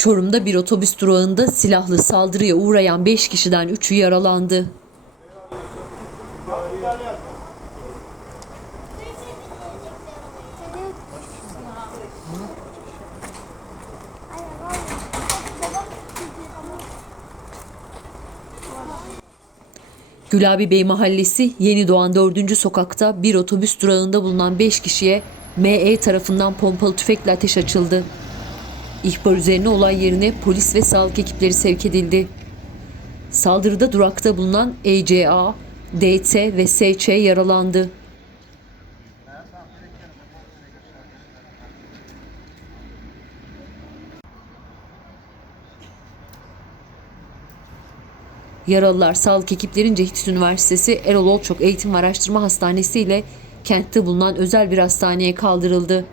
Çorum'da bir otobüs durağında silahlı saldırıya uğrayan 5 kişiden 3'ü yaralandı. Gülabi Bey Mahallesi Yeni Doğan 4. sokakta bir otobüs durağında bulunan 5 kişiye ME tarafından pompalı tüfekle ateş açıldı. İhbar üzerine olay yerine polis ve sağlık ekipleri sevk edildi. Saldırıda durakta bulunan ECA, DT ve SÇ yaralandı. Yaralılar sağlık ekiplerince Hitit Üniversitesi Erol Olçok Eğitim ve Araştırma Hastanesi ile kentte bulunan özel bir hastaneye kaldırıldı.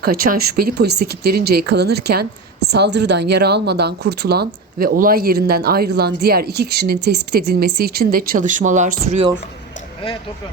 Kaçan şüpheli polis ekiplerince yakalanırken saldırıdan yara almadan kurtulan ve olay yerinden ayrılan diğer iki kişinin tespit edilmesi için de çalışmalar sürüyor. Evet toprağım